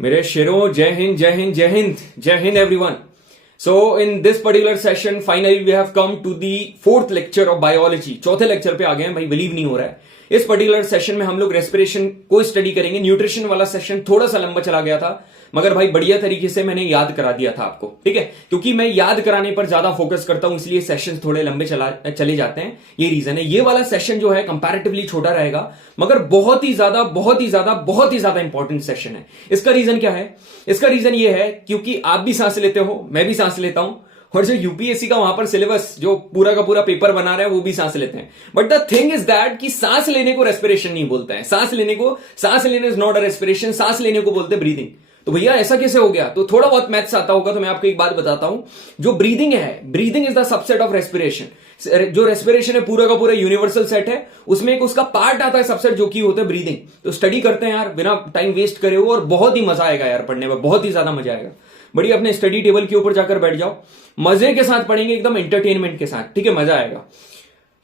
मेरे शेरों, जय हिंद जय हिंद जय हिंद जय Hind everyone. So in this particular session finally we have come to the fourth lecture of biology. चौथे लेक्चर पे आ गए हैं भाई, बिलीव नहीं हो रहा है. इस पर्टिकुलर सेशन में हम लोग रेस्पिरेशन को स्टडी करेंगे. न्यूट्रिशन वाला सेशन थोड़ा सा लंबा चला गया था, मगर भाई बढ़िया तरीके से मैंने याद करा दिया था आपको, ठीक है. क्योंकि मैं याद कराने पर ज्यादा फोकस करता हूं, इसलिए सेशन थोड़े लंबे चले जाते हैं. ये रीजन है. ये वाला सेशन जो है कंपैरेटिवली छोटा रहेगा, मगर बहुत ही ज्यादा इंपॉर्टेंट सेशन है. इसका रीजन क्या है? इसका रीजन ये है क्योंकि आप भी सांस लेते हो, मैं भी सांस लेता हूं, और जो यूपीएससी का वहां पर सिलेबस जो पूरा का पूरा पेपर बना रहा है वो भी सांस लेते हैं. But the thing is that कि सांस लेने को रेस्पिरेशन नहीं बोलते हैं. सांस लेने इज नॉट अ रेस्पिरेशन. सांस लेने को बोलते हैं ब्रीदिंग. तो भैया ऐसा कैसे हो गया? तो थोड़ा बहुत मैथ्स आता होगा तो मैं आपको एक बात बताता हूं. जो ब्रीदिंग है, breathing is the subset of respiration. जो रेस्पिरेशन है पूरा का पूरा यूनिवर्सल सेट है, उसमें एक उसका पार्ट आता है सबसेट, जो कि होता है ब्रीदिंग. तो स्टडी करते हैं यार, बिना टाइम वेस्ट करे हो, और बहुत ही मजा आएगा यार पढ़ने में, बहुत ही ज्यादा मजा आएगा. बढ़िया अपने स्टडी टेबल के ऊपर जाकर बैठ जाओ, मजे के साथ पढ़ेंगे, एकदम एंटरटेनमेंट के साथ, ठीक है, मजा आएगा.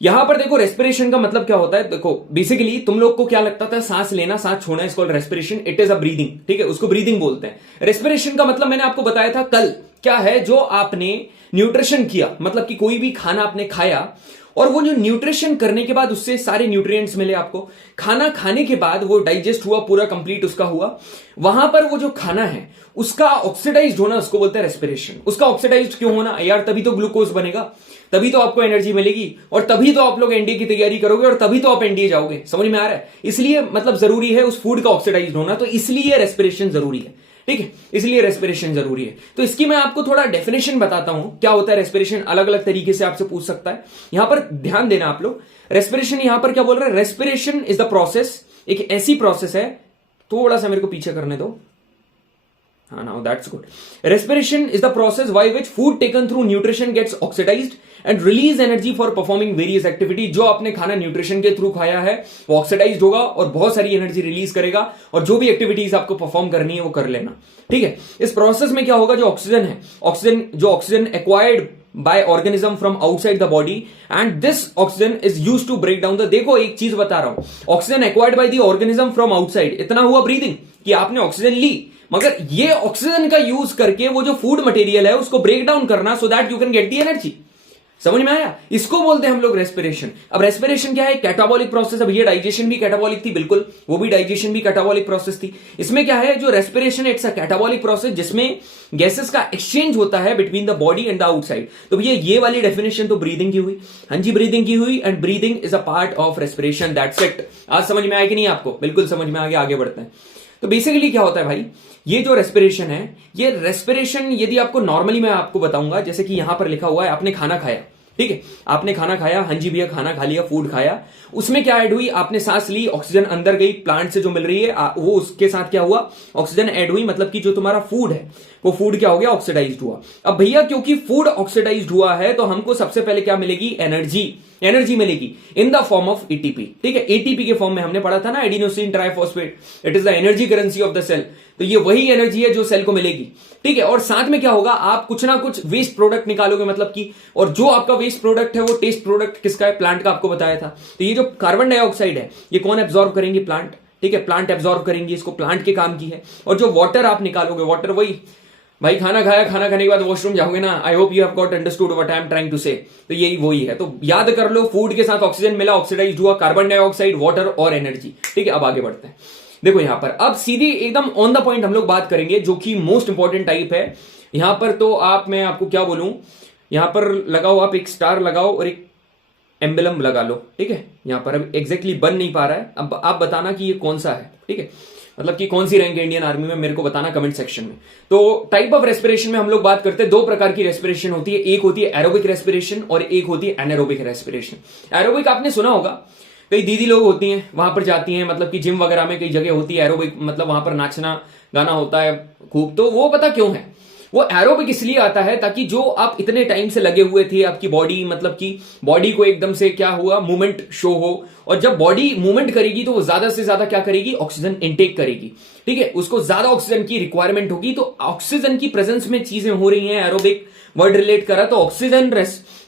यहां पर देखो रेस्पिरेशन का मतलब क्या होता है. देखो बेसिकली तुम लोग को क्या लगता था, सांस लेना सांस छोड़ना is called respiration. It is a breathing, ठीक है, उसको ब्रीदिंग बोलते हैं. रेस्पिरेशन का मतलब मैंने आपको बताया था कल क्या है. जो आपने न्यूट्रिशन किया, मतलब कि कोई भी खाना आपने खाया, और वो जो न्यूट्रिशन करने के बाद उससे सारे न्यूट्रिएंट्स मिले आपको. खाना खाने के बाद वो डाइजेस्ट हुआ, पूरा कंप्लीट उसका हुआ. वहां पर वो जो खाना है उसका ऑक्सीडाइज्ड होना, उसको बोलते हैं रेस्पिरेशन. उसका ऑक्सीडाइज्ड क्यों होना यार? तभी तो ग्लूकोज बनेगा, तभी तो आपको एनर्जी मिलेगी, और तभी तो आप लोग एनडीए की तैयारी करोगे, और तभी तो आप एनडीए जाओगे. समझ में आ रहा है? इसलिए मतलब जरूरी है उस फूड का ऑक्सीडाइज्ड होना, तो इसलिए रेस्पिरेशन जरूरी है, ठीक है, इसलिए रेस्पिरेशन जरूरी है. तो इसकी मैं आपको थोड़ा डेफिनेशन बताता हूं, क्या होता है रेस्पिरेशन. अलग अलग तरीके से आपसे पूछ सकता है. यहां पर ध्यान देना आप लोग. रेस्पिरेशन यहां पर क्या बोल रहे हैं? रेस्पिरेशन इज द प्रोसेस, एक ऐसी प्रोसेस है, थोड़ा सा मेरे को पीछे करने दो. हाँ, now that's good. Respiration is the process by which food taken through nutrition gets oxidized and release energy for performing various activity. जो आपने खाना न्यूट्रिशन के थ्रू खाया है वो ऑक्सीडाइज्ड होगा और बहुत सारी एनर्जी रिलीज करेगा, और जो भी एक्टिविटीज आपको परफॉर्म करनी है वो कर लेना, ठीक है. इस प्रोसेस में क्या होगा, जो ऑक्सीजन है, oxygen acquired by organism from outside the body, and this oxygen is used to break down the. देखो एक चीज बता रहा हूं, oxygen acquired by the organism from outside. इतना हुआ ब्रीदिंग कि आपने ऑक्सीजन ली, मगर ये ऑक्सीजन का यूज करके वो जो फूड मटेरियल है उसको ब्रेक डाउन करना, so that you can get the energy. समझ में आया? इसको बोलते हैं हम लोग रेस्पिरेशन. अब रेस्पिरेशन क्या है? Catabolic process. अब ये डाइजेशन भी कैटाबॉलिक थी, बिल्कुल, वो भी डाइजेशन भी कैटाबॉलिक प्रोसेस थी. इसमें क्या है, जो respiration it's a catabolic process, जिसमें गैसेस का एक्सचेंज होता है between the body and the outside. तो भैया ये वाली डेफिनेशन तो ब्रीदिंग की हुई. हाँ जी, ब्रीदिंग की हुई, and breathing is a part of respiration. That's it. आज समझ में आया कि नहीं आपको? बिल्कुल समझ में आ गया. आगे बढ़ते हैं. तो बेसिकली क्या होता है भाई, ये जो रेस्पिरेशन है, ये रेस्पिरेशन यदि आपको नॉर्मली मैं आपको बताऊंगा, जैसे कि यहां पर लिखा हुआ है, आपने खाना खाया, ठीक है, आपने खाना खाया, हाँ जी भैया खाना खा लिया, फूड खाया, उसमें क्या ऐड हुई, आपने सांस ली, ऑक्सीजन अंदर गई, प्लांट से जो मिल रही है वो उसके साथ क्या हुआ, ऑक्सीजन ऐड हुई, मतलब कि जो तुम्हारा फूड है वो फूड क्या हो गया, ऑक्सीडाइज्ड हुआ. अब भैया क्योंकि फूड ऑक्सीडाइज्ड हुआ है तो हमको सबसे पहले क्या मिलेगी, एनर्जी मिलेगी in the form of ATP, ठीक है. एटीपी के फॉर्म में हमने पढ़ा था ना, adenosine triphosphate. It is the energy currency of the cell. तो ये वही एनर्जी है जो सेल को मिलेगी, ठीक है. और साथ में क्या होगा, आप कुछ ना कुछ वेस्ट प्रोडक्ट निकालोगे, मतलब कि, और जो आपका वेस्ट प्रोडक्ट है वो टेस्ट प्रोडक्ट किसका है, प्लांट का, आपको बताया था. तो ये जो कार्बन डाइऑक्साइड है ये कौन एब्जॉर्ब करेंगे, प्लांट, ठीक है, प्लांट एब्जॉर्ब करेंगी इसको, प्लांट के काम की है. और जो वाटर आप निकालोगे, वाटर वही भाई, खाना खाया, खाना खाने के बाद वॉशरूम जाओगे ना. I hope you have got understood what I am trying to say. तो यही वही है. तो याद कर लो, फूड के साथ ऑक्सीजन मिला, ऑक्सीडाइज्ड हुआ, कार्बन डाइऑक्साइड, वाटर और एनर्जी, ठीक है. अब आगे बढ़ते हैं. देखो यहां पर अब सीधी एकदम ऑन द पॉइंट हम लोग बात करेंगे, जो कि मोस्ट इंपॉर्टेंट टाइप है. यहां पर तो मैं आपको क्या बोलूं, यहां पर लगाओ, आप एक स्टार लगाओ और एक एम्बलम लगा लो, ठीक है. यहां पर अब एग्जैक्टली बन नहीं पा रहा है, अब आप बताना कि ये कौन सा है, ठीक है, मतलब कि कौन सी रैंक है इंडियन आर्मी में, मेरे को बताना कमेंट सेक्शन में. तो टाइप ऑफ रेस्पिरेशन में हम लोग बात करते हैं, दो प्रकार की रेस्पिरेशन होती है. एक होती है एरोबिक रेस्पिरेशन और एक होती है एनारोबिक रेस्पिरेशन. एरोबिक आपने सुना होगा, कई दीदी लोग होती हैं वहां पर जाती हैं, मतलब कि जिम वगैरह में कई जगह होती है एरोबिक, मतलब वहां पर नाचना गाना होता है खूब. तो वो पता क्यों है, वो एरोबिक इसलिए आता है ताकि जो आप इतने टाइम से लगे हुए थे, आपकी बॉडी, मतलब कि बॉडी को एकदम से क्या हुआ, मूवमेंट शो हो. और जब बॉडी मूवमेंट करेगी तो वो ज्यादा से ज्यादा क्या करेगी, ऑक्सीजन इंटेक करेगी, ठीक है. उसको ज्यादा ऑक्सीजन की रिक्वायरमेंट होगी, तो ऑक्सीजन की प्रेजेंस में चीजें हो रही हैं. एरोबिक वर्ड रिलेट करा तो ऑक्सीजन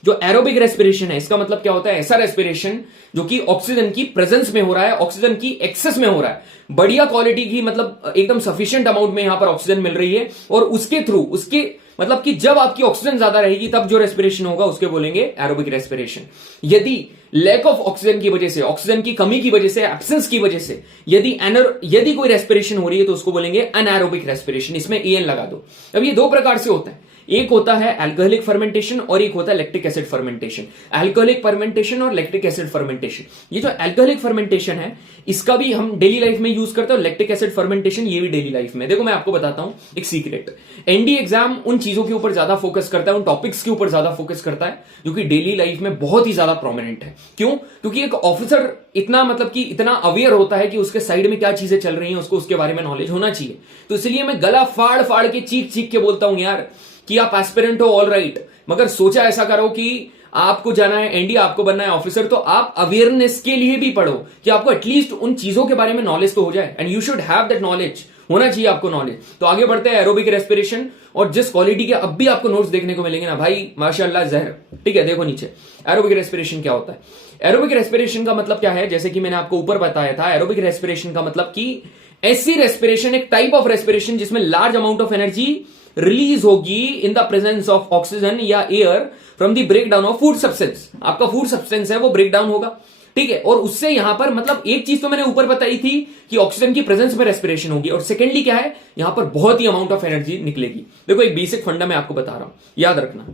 जो एरोबिक रेस्पिरेशन है, इसका मतलब क्या होता है? ऐसा रेस्पिरेशन जो कि ऑक्सीजन की प्रेजेंस में हो रहा है, ऑक्सीजन की एक्सेस में हो रहा है, बढ़िया क्वालिटी की, मतलब एकदम सफिशिएंट अमाउंट में यहां पर ऑक्सीजन मिल रही है, और उसके थ्रू, उसके मतलब कि जब आपकी ऑक्सीजन ज्यादा रहेगी तब जो रेस्पिरेशन होगा उसके बोलेंगे एरोबिक रेस्पिरेशन। यदि लैक ऑफ ऑक्सीजन की वजह से, ऑक्सीजन की कमी की वजह से, एब्सेंस की वजह से यदि कोई रेस्पिरेशन हो रही है तो उसको बोलेंगे अनएरोबिक रेस्पिरेशन। इसमें एन लगा दो। अब ये दो प्रकार से होता है, एक होता है अल्कोहलिक फर्मेंटेशन और एक होता है lactic acid fermentation. Alcoholic fermentation और लैक्टिक एसिड फर्मेंटेशन, ये जो अल्कोहलिक फर्मेंटेशन है इसका भी हम डेली लाइफ में यूज करते हैं, लैक्टिक एसिड फर्मेंटेशन ये भी डेली लाइफ में। देखो मैं आपको बताता हूं एक सीक्रेट, एनडी एग्जाम उन चीजों के ऊपर ज्यादा फोकस करता है, उन टॉपिक्स के ऊपर ज्यादा फोकस करता है जो कि डेली लाइफ में बहुत ही ज्यादा प्रोमिनेंट है। क्यों? क्योंकि एक ऑफिसर इतना मतलब कि इतना अवेयर होता है कि उसके साइड में क्या चीजें चल रही हैं उसको उसके बारे में नॉलेज होना चाहिए। तो इसलिए मैं गला फाड़ फाड़ के चीख चीख के बोलता हूं यार कि आप एस्पिरेंट हो, ऑल राइट, मगर सोचा ऐसा करो कि आपको जाना है एनडी, आपको बनना है ऑफिसर, तो आप अवेयरनेस के लिए भी पढ़ो कि आपको एटलीस्ट उन चीजों के बारे में नॉलेज तो हो जाए, and you should have that knowledge, होना चाहिए आपको नॉलेज। तो आगे बढ़ते हैं एरोबिक रेस्पिरेशन, और जिस क्वालिटी के अब भी आपको नोट्स देखने को मिलेंगे ना भाई, माशाल्लाह जहर। ठीक है, देखो नीचे एरोबिक रेस्पिरेशन क्या होता है। एरोबिक रेस्पिरेशन का मतलब क्या है? जैसे कि मैंने आपको ऊपर बताया था, एरोबिक रेस्पिरेशन का मतलब कि ऐसी रेस्पिरेशन, एक टाइप ऑफ रेस्पिरेशन जिसमें large amount of energy release होगी in the presence of oxygen या air from the break down of food substance. आपका फूड सब्सटेंस है वो ब्रेक डाउन होगा, ठीक है, और उससे यहां पर मतलब एक चीज तो मैंने ऊपर बताई थी कि ऑक्सीजन की प्रेजेंस में रेस्पिरेशन होगी, और सेकेंडली क्या है, यहां पर बहुत ही अमाउंट ऑफ एनर्जी निकलेगी। देखो एक बेसिक फंडा मैं आपको बता रहा हूं, याद रखना,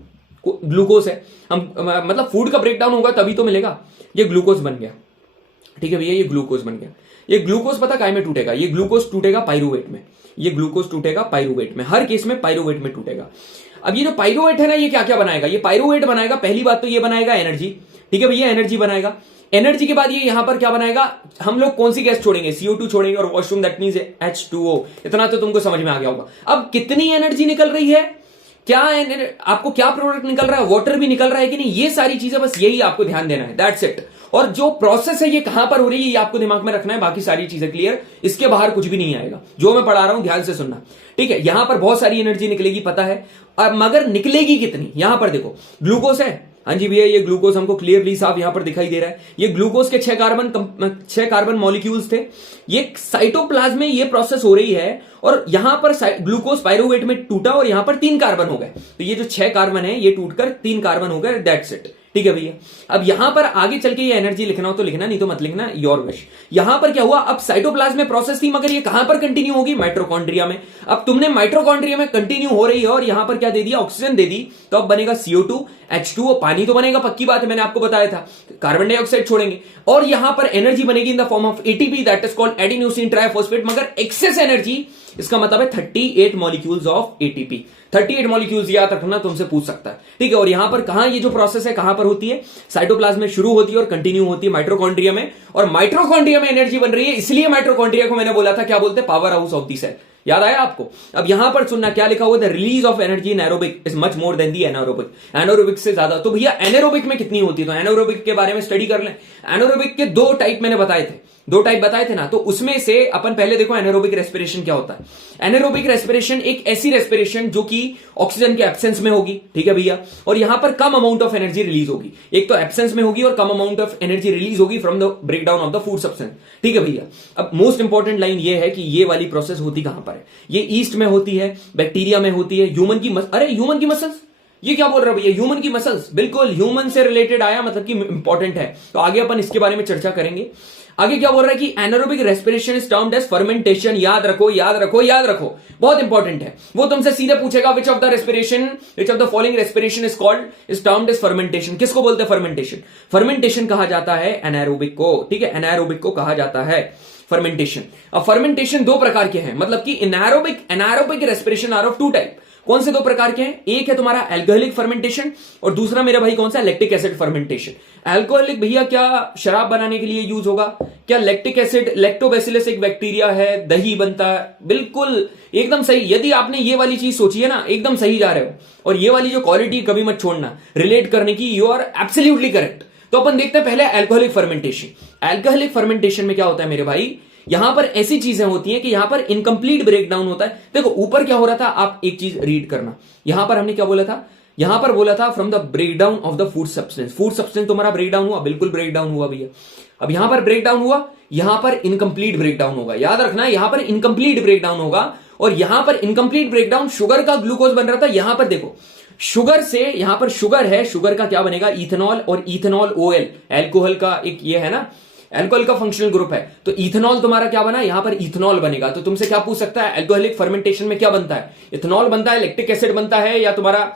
ग्लूकोज है, हम मतलब फूड का ब्रेक डाउन होगा तभी तो मिलेगा। ये ग्लूकोज बन गया, ठीक है भैया, ये ग्लूकोज बन गया। ये ग्लूकोज पता काय में टूटेगा? ये ग्लूकोज टूटेगा पाइरूवेट में, ये ग्लूकोज टूटेगा पाइरूवेट में, हर केस में पाइरूवेट में टूटेगा। अब ये जो पाइरूवेट है ना, ये क्या क्या बनाएगा? ये पाइरूवेट बनाएगा, पहली बात तो ये बनाएगा एनर्जी, ठीक है भैया, एनर्जी बनाएगा। एनर्जी के बाद ये यहां पर क्या बनाएगा? हम लोग कौन सी गैस छोड़ेंगे? CO2 छोड़ेंगे, और वॉशरूम दैट मींस H2O। इतना तो तुमको समझ में आ गया होगा। अब कितनी एनर्जी निकल रही है, क्या आपको क्या प्रोडक्ट निकल रहा है, वाटर भी निकल रहा है कि नहीं, ये सारी चीजें बस यही आपको ध्यान देना है, दैट्स इट। और जो प्रोसेस है ये कहां पर हो रही है ये आपको दिमाग में रखना है, बाकी सारी चीजें क्लियर, इसके बाहर कुछ भी नहीं आएगा। जो मैं पढ़ा रहा हूं ध्यान से सुनना, ठीक है। यहां पर बहुत सारी एनर्जी निकलेगी पता है, मगर निकलेगी कितनी? यहां पर देखो ग्लूकोज है, हाँ जी भैया, ये ग्लूकोज हमको क्लियरली साफ यहां पर दिखाई दे रहा है। ये ग्लूकोज के 6 कार्बन मॉलिक्यूल्स थे, ये साइटोप्लाज्म में ये प्रोसेस हो रही है, और यहां पर ग्लूकोज पाइरूवेट में टूटा और यहां पर 3 कार्बन हो गए। तो ये जो 6 कार्बन है ये टूटकर 3 कार्बन हो गए, दैट्स इट, ठीक है भैया। अब यहां पर आगे चल के ये एनर्जी लिखना हो तो लिखना, नहीं तो मत लिखना, योर विश। यहां पर क्या हुआ? अब साइटोप्लाज्म में प्रोसेस थी, मगर ये कहां पर कंटिन्यू होगी? माइटोकॉन्ड्रिया में। अब तुमने माइटोकॉन्ड्रिया में कंटिन्यू हो रही है और यहां पर क्या दे दिया? ऑक्सीजन दे दी, तो अब बनेगा CO2 H2O, पानी तो बनेगा, पक्की बात है, मैंने आपको बताया था। कार्बन डाइऑक्साइड छोड़ेंगे और यहां पर एनर्जी बनेगी in the form of ATP, that is called adenosine triphosphate, मगर एक्सेस एनर्जी, इसका मतलब है 38 मॉलिक्यूल्स ऑफ ATP। 38 मॉलिक्यूल्स याद रखना, तुमसे पूछ सकता है, ठीक है। और यहां पर कहां ये जो प्रोसेस है कहां पर होती है? साइटोप्लाज्म में शुरू होती है और कंटिन्यू होती है माइटोकॉन्ड्रिया में, और माइटोकॉन्ड्रिया में एनर्जी बन रही है, इसलिए माइटोकॉन्ड्रिया को मैंने बोला था क्या बोलते हैं? Power house of the cell. याद आया आपको? अब यहां पर सुनना क्या लिखा हुआ है, the release of energy in aerobic is much more than the anaerobic. Anaerobic से ज्यादा। तो भैया एनारोबिक में कितनी होती है? तो एनारोबिक के बारे में स्टडी कर लें। एनारोबिक के दो टाइप मैंने बताए थे, दो टाइप बताए थे ना, तो उसमें से अपन पहले देखो एनारोबिक रेस्पिरेशन क्या होता है। एनारोबिक रेस्पिरेशन एक ऐसी रेस्पिरेशन जो कि ऑक्सीजन के एब्सेंस में होगी, ठीक है भैया, और यहां पर कम अमाउंट ऑफ एनर्जी रिलीज होगी। एक तो एब्सेंस में होगी और कम अमाउंट ऑफ एनर्जी रिलीज होगी from the breakdown of the food substance, ठीक है भैया। अब मोस्ट इंपॉर्टेंट लाइन ये है कि ये वाली प्रोसेस होती कहां पर है? ये ईस्ट में होती है, बैक्टीरिया में होती है, ह्यूमन की अरे ह्यूमन की मसल्स, ये क्या बोल रहा है भैया? ह्यूमन की मसल्स, बिल्कुल ह्यूमन से रिलेटेड आया, मतलब कि इंपॉर्टेंट है, तो आगे अपन इसके बारे में चर्चा करेंगे। आगे क्या बोल रहा है कि anaerobic respiration is termed as fermentation. याद रखो, याद रखो, याद रखो, बहुत इंपॉर्टेंट है। वो तुमसे सीधे पूछेगा which of the following respiration is called is termed as fermentation. किसको बोलते हैं फर्मेंटेशन? फर्मेंटेशन कहा जाता है एनारोबिक को, ठीक है, एनारोबिक को कहा जाता है फर्मेंटेशन। अब फर्मेंटेशन दो प्रकार के हैं, मतलब कि anaerobic respiration are of 2 type. कौन से 2 प्रकार के हैं? एक है तुम्हारा अल्कोहलिक फर्मेंटेशन और दूसरा मेरा भाई कौन सा? Lactic acid fermentation. अल्कोहलिक भैया क्या शराब बनाने के लिए यूज होगा? क्या लैक्टिक एसिड, लैक्टोबैसिलस एक बैक्टीरिया है, दही बनता है, बिल्कुल एकदम सही। यदि आपने ये वाली चीज सोची है ना, एकदम सही जा रहे हो, और ये वाली जो क्वालिटी कभी मत छोड़ना रिलेट करने की, यू आर एब्सोल्युटली करेक्ट। तो अपन देखते हैं पहले अल्कोहलिक फर्मेंटेशन। अल्कोहलिक फर्मेंटेशन में क्या होता है मेरे भाई? यहां पर ऐसी चीजें होती हैं कि यहां पर इनकम्प्लीट ब्रेकडाउन होता है। देखो ऊपर क्या हो रहा था, आप एक चीज रीड करना, यहां पर हमने क्या बोला था? यहां पर बोला था from the breakdown of the food substance. Food substance तुम्हारा ब्रेकडाउन हुआ, बिल्कुल ब्रेकडाउन हुआ भैया। अब यहां पर ब्रेकडाउन हुआ, यहां पर इनकम्प्लीट ब्रेकडाउन होगा। याद रखना यहां पर इनकम्प्लीट ब्रेकडाउन होगा, और यहां पर इनकम्प्लीट ब्रेकडाउन शुगर का ग्लूकोज बन रहा था। यहां पर देखो शुगर से, यहां पर शुगर है, शुगर का क्या बनेगा, इथेनॉल, और इथेनॉल ओएल एल्कोहल का एक ये है ना, एल्कोहल का फंक्शनल ग्रुप है। तो इथेनॉल तुम्हारा क्या बना, यहां पर इथेनॉल बनेगा। तो तुमसे क्या पूछ सकता है, एल्कोहलिक फर्मेंटेशन में क्या बनता है, इथेनॉल बनता है, लैक्टिक एसिड बनता है, या तुम्हारा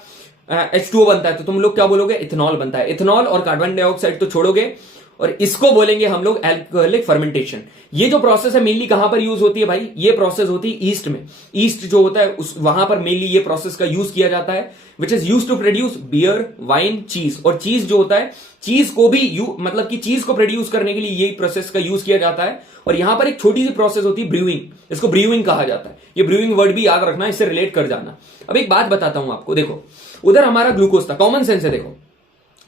H2O बनता है। तो तुम लोग क्या बोलोगे, इथेनॉल बनता है। इथेनॉल और कार्बन डाइऑक्साइड तो छोड़ोगे, और इसको बोलेंगे हम लोग एल्कोहलिक फर्मेंटेशन। ये जो प्रोसेस है मेनली कहां पर यूज होती है भाई, ये प्रोसेस होती है ईस्ट में। ईस्ट जो होता है उस वहां पर मेनली ये प्रोसेस का यूज किया जाता है, which is use to produce beer, wine, cheese. और चीज जो होता है, चीज को भी मतलब कि चीज को प्रोड्यूस करने के लिए यही प्रोसेस का यूज किया जाता है। और यहां पर एक छोटी सी प्रोसेस होती है ब्रूइंग, इसको ब्रूइंग कहा जाता है। ये ब्रूइंग वर्ड भी याद रखना, इससे रिलेट कर जाना। अब एक बात बताता हूं आपको, देखो उधर हमारा ग्लूकोज था, कॉमन सेंस है, देखो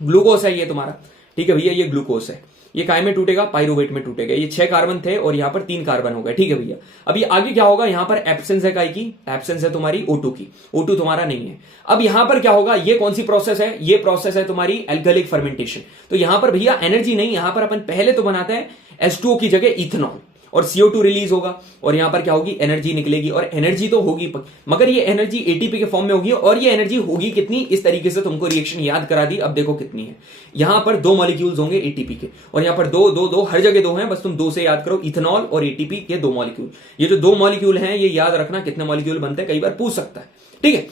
ग्लूकोज है ये तुम्हारा, ठीक है भैया, ये ग्लूकोज है, ये काय में टूटेगा, पाइरुवेट में टूटेगा। ये 6 कार्बन थे और यहां पर 3 कार्बन हो गए, ठीक है भैया। अब ये आगे क्या होगा, यहां पर एब्सेंस है, काय की एब्सेंस है तुम्हारी O2 की, O2 तुम्हारा नहीं है। अब यहां पर क्या होगा, ये कौन सी प्रोसेस है, ये प्रोसेस है तुम्हारी एल्कोहलिक फर्मेंटेशन। तो यहां पर भैया एनर्जी नहीं, यहां पर अपन पहले तो बनाते हैं H2O की जगह इथेनॉल, और CO2 रिलीज होगा, और यहां पर क्या होगी, एनर्जी निकलेगी। और एनर्जी तो होगी, मगर ये एनर्जी एटीपी के फॉर्म में होगी, और ये एनर्जी होगी कितनी, इस तरीके से तुमको रिएक्शन याद करा दी। अब देखो कितनी है, यहां पर 2 मॉलिक्यूल्स होंगे एटीपी के, और यहां पर 2 2 2 हर जगह 2 हैं, बस तुम 2 से याद करो, इथेनॉल और एटीपी के 2 मॉलिक्यूल। ये जो 2 मॉलिक्यूल हैं ये याद रखना कितने मॉलिक्यूल बनते हैं, कई बार पूछ सकता है, ठीक है।